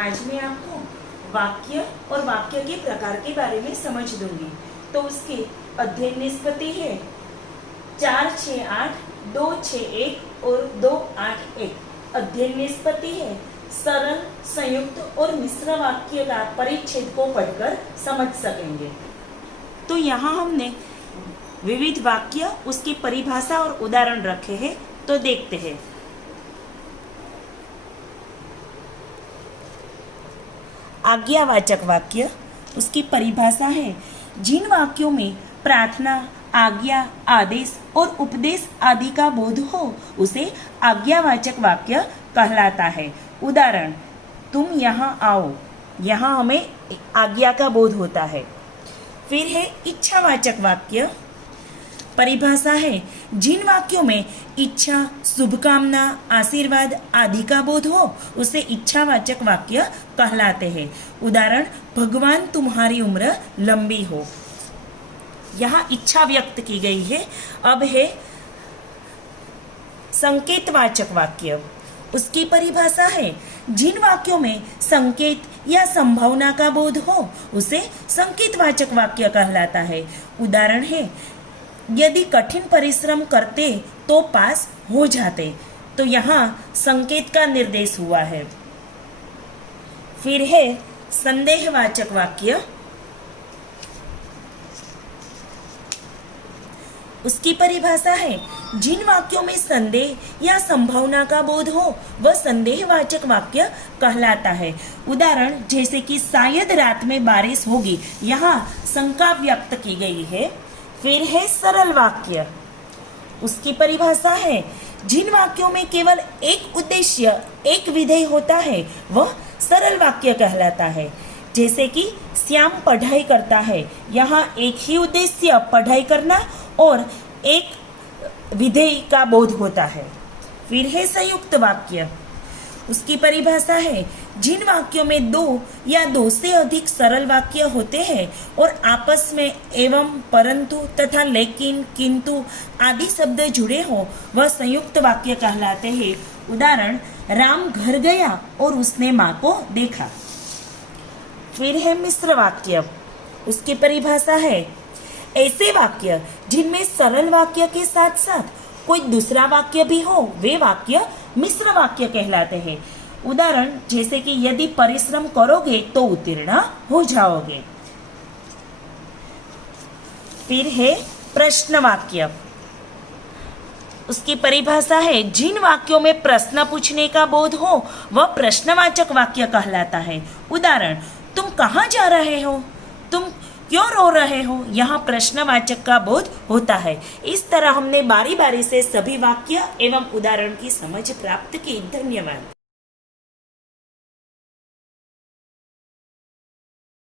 आज मैं आपको वाक्य और वाक्य के प्रकार के बारे में समझ दूंगी। तो उसके अध्ययन निष्पत्ति है 4, 6, 8, 2, 6, 1 और 2, 8, 1। अध्ययन निष्पत्ति है सरल, संयुक्त और मिश्र वाक्य का परिच्छेद को पढ़कर समझ सकेंगे। तो यहाँ हमने विविध वाक्य, उसकी परिभाषा और उदाहरण रखे हैं, तो देखते हैं। आज्ञावाचक वाक्य, उसकी परिभाषा है जिन वाक्यों में प्रार्थना, आज्ञा, आदेश और उपदेश आदि का बोध हो उसे आज्ञावाचक वाक्य कहलाता है। उदाहरण, तुम यहाँ आओ, यहाँ हमें आज्ञा का बोध होता है। फिर है इच्छावाचक वाक्य, परिभाषा है जिन वाक्यों में इच्छा, शुभकामना, आशीर्वाद आदि का बोध हो उसे इच्छावाचक वाक्य कहलाते हैं। उदाहरण, भगवान तुम्हारी उम्र लंबी हो। यहाँ इच्छा व्यक्त की गई है। अब है संकेतवाचक वाक्य, उसकी परिभाषा है जिन वाक्यों में संकेत या संभावना का बोध हो उसे संकेतवाचक वाक्य कहलाता है। उदाहरण है, यदि कठिन परिश्रम करते तो पास हो जाते। तो यहाँ संकेत का निर्देश हुआ है। फिर है संदेहवाचक वाक्य, उसकी परिभाषा है जिन वाक्यों में संदेह या संभावना का बोध हो वह संदेहवाचक वाक्य कहलाता है। उदाहरण, जैसे कि शायद रात में बारिश होगी, यहाँ शंका व्यक्त की गई है। फिर है सरल वाक्य, उसकी परिभाषा है जिन वाक्यों में केवल एक उद्देश्य, एक विधेय होता है वह सरल वाक्य कहलाता है। जैसे कि श्याम पढ़ाई करता है, यहाँ एक ही उद्देश्य पढ़ाई करना और एक विधेय का बोध होता है। फिर है संयुक्त वाक्य, उसकी परिभाषा है जिन वाक्यों में दो या दो से अधिक सरल वाक्य होते हैं और आपस में एवं, परंतु तथा लेकिन, किंतु आदि शब्द जुड़े हो वह संयुक्त वाक्य कहलाते हैं। उदाहरण, राम घर गया और उसने माँ को देखा। फिर है मिश्र वाक्य, उसकी परिभाषा है ऐसे वाक्य जिनमें सरल वाक्य के साथ साथ कोई दूसरा वाक्य भी हो वे वाक्य मिश्र वाक्य कहलाते हैं। उदाहरण, जैसे कि यदि परिश्रम करोगे तो उत्तीर्ण हो जाओगे। फिर है प्रश्न वाक्य, उसकी परिभाषा है जिन वाक्यों में प्रश्न पूछने का बोध हो वह प्रश्नवाचक वाक्य कहलाता है। उदाहरण, तुम कहाँ जा रहे हो, तुम क्यों रो रहे हो, यहाँ प्रश्नवाचक का बोध होता है। इस तरह हमने बारी बारी से सभी वाक्य एवं उदाहरण की समझ प्राप्त की। धन्यवाद।